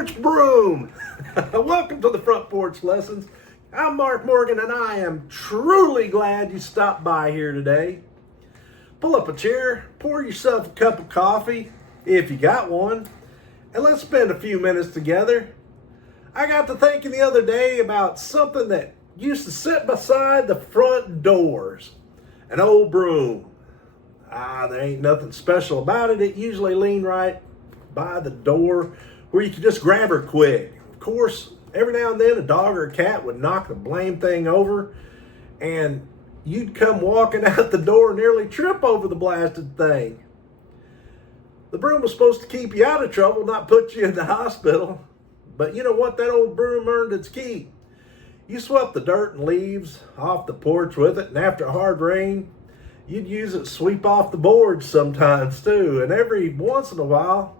Porch Broom. Welcome to the Front Porch Lessons. I'm Mark Morgan and I am truly glad you stopped by here today. Pull up a chair, pour yourself a cup of coffee, if you got one, and let's spend a few minutes together. I got to thinking the other day about something that used to sit beside the front doors. An old broom. There ain't nothing special about it. It usually leaned right by the door where you could just grab her quick. Of course, every now and then a dog or a cat would knock the blame thing over and you'd come walking out the door and nearly trip over the blasted thing. The broom was supposed to keep you out of trouble, not put you in the hospital. But you know what? That old broom earned its keep. You swept the dirt and leaves off the porch with it, and after a hard rain, you'd use it to sweep off the boards sometimes too. And every once in a while,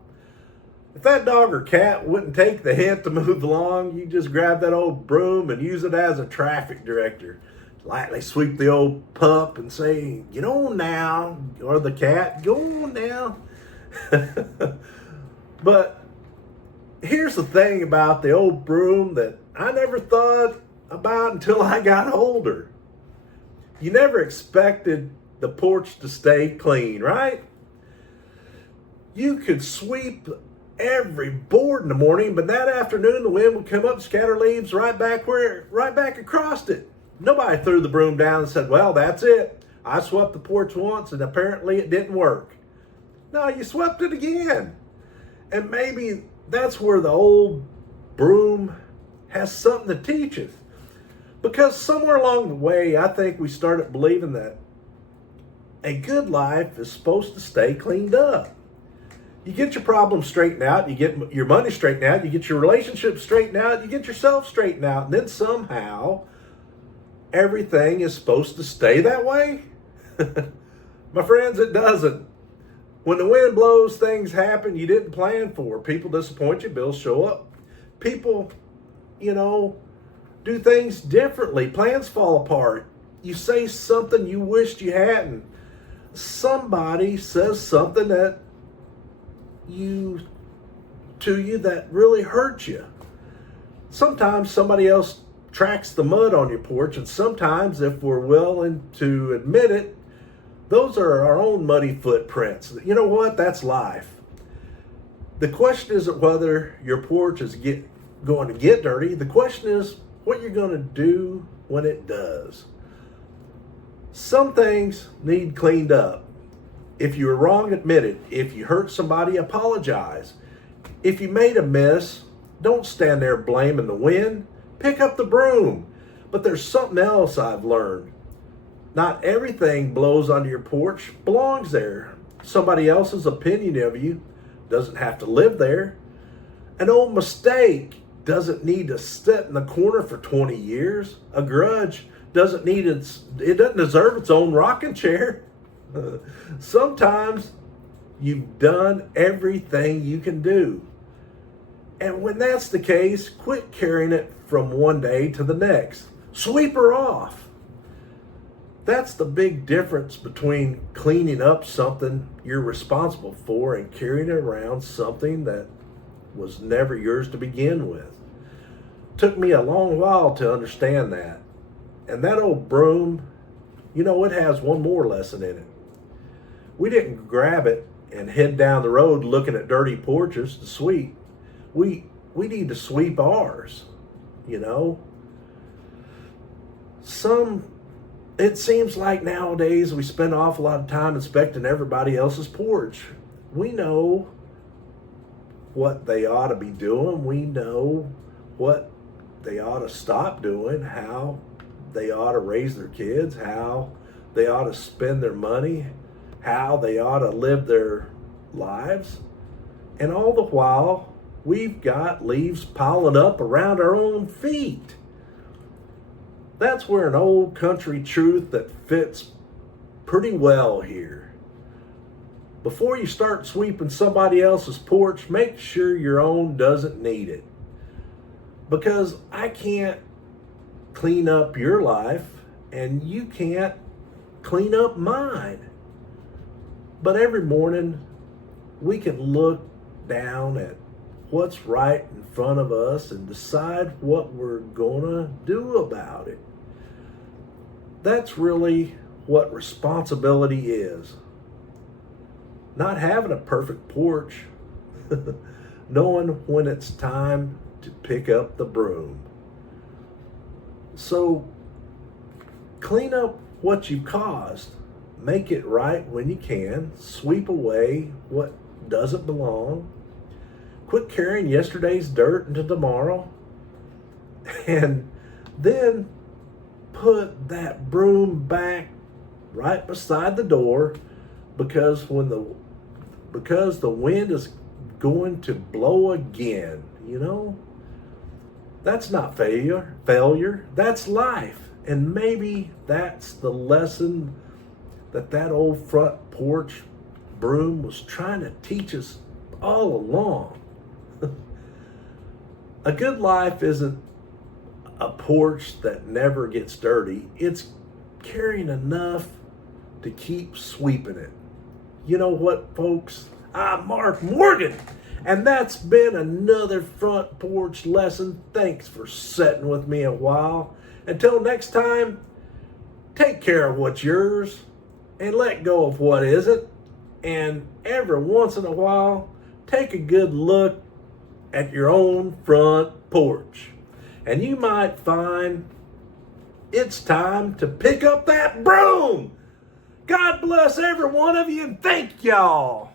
if that dog or cat wouldn't take the hint to move along, you just grab that old broom and use it as a traffic director. Lightly sweep the old pup and say, "Get on now," or the cat, "Go on now." But here's the thing about the old broom that I never thought about until I got older. You never expected the porch to stay clean, right? You could sweep every board in the morning, but that afternoon the wind would come up and scatter leaves right back across it. Nobody threw the broom down and said, "Well, that's it. I swept the porch once and apparently it didn't work." No, you swept it again. And maybe that's where the old broom has something to teach us. Because somewhere along the way, I think we started believing that a good life is supposed to stay cleaned up. You get your problems straightened out, you get your money straightened out, you get your relationship straightened out, you get yourself straightened out, and then somehow everything is supposed to stay that way? My friends, it doesn't. When the wind blows, things happen you didn't plan for. People disappoint you, bills show up. People, do things differently. Plans fall apart. You say something you wished you hadn't. Somebody says something to you that really hurts you. Sometimes somebody else tracks the mud on your porch, and sometimes, if we're willing to admit it, those are our own muddy footprints. You know what? That's life. The question isn't whether your porch is going to get dirty. The question is what you're going to do when it does. Some things need cleaned up. If you were wrong, admit it. If you hurt somebody, apologize. If you made a miss, don't stand there blaming the wind. Pick up the broom. But there's something else I've learned. Not everything blows onto your porch belongs there. Somebody else's opinion of you doesn't have to live there. An old mistake doesn't need to sit in the corner for 20 years. A grudge it doesn't deserve its own rocking chair. Sometimes you've done everything you can do. And when that's the case, quit carrying it from one day to the next. Sweep her off. That's the big difference between cleaning up something you're responsible for and carrying around something that was never yours to begin with. Took me a long while to understand that. And that old broom, it has one more lesson in it. We didn't grab it and head down the road looking at dirty porches to sweep. We need to sweep ours, It seems like nowadays we spend an awful lot of time inspecting everybody else's porch. We know what they ought to be doing. We know what they ought to stop doing, how they ought to raise their kids, how they ought to spend their money, how they ought to live their lives. And all the while, we've got leaves piling up around our own feet. That's where an old country truth that fits pretty well here. Before you start sweeping somebody else's porch, make sure your own doesn't need it. Because I can't clean up your life and you can't clean up mine. But every morning we can look down at what's right in front of us and decide what we're gonna do about it. That's really what responsibility is. Not having a perfect porch, knowing when it's time to pick up the broom. So clean up what you caused. Make it right when you can. Sweep away what doesn't belong. Quit carrying yesterday's dirt into tomorrow. And then put that broom back right beside the door, because the wind is going to blow again, That's not failure, that's life. And maybe that's the lesson that old front porch broom was trying to teach us all along. A good life isn't a porch that never gets dirty. It's carrying enough to keep sweeping it. You know what, folks? I'm Mark Morgan, and that's been another front porch lesson. Thanks for sitting with me a while. Until next time, take care of what's yours and let go of what isn't. And every once in a while, take a good look at your own front porch. And you might find it's time to pick up that broom. God bless every one of you, and thank y'all.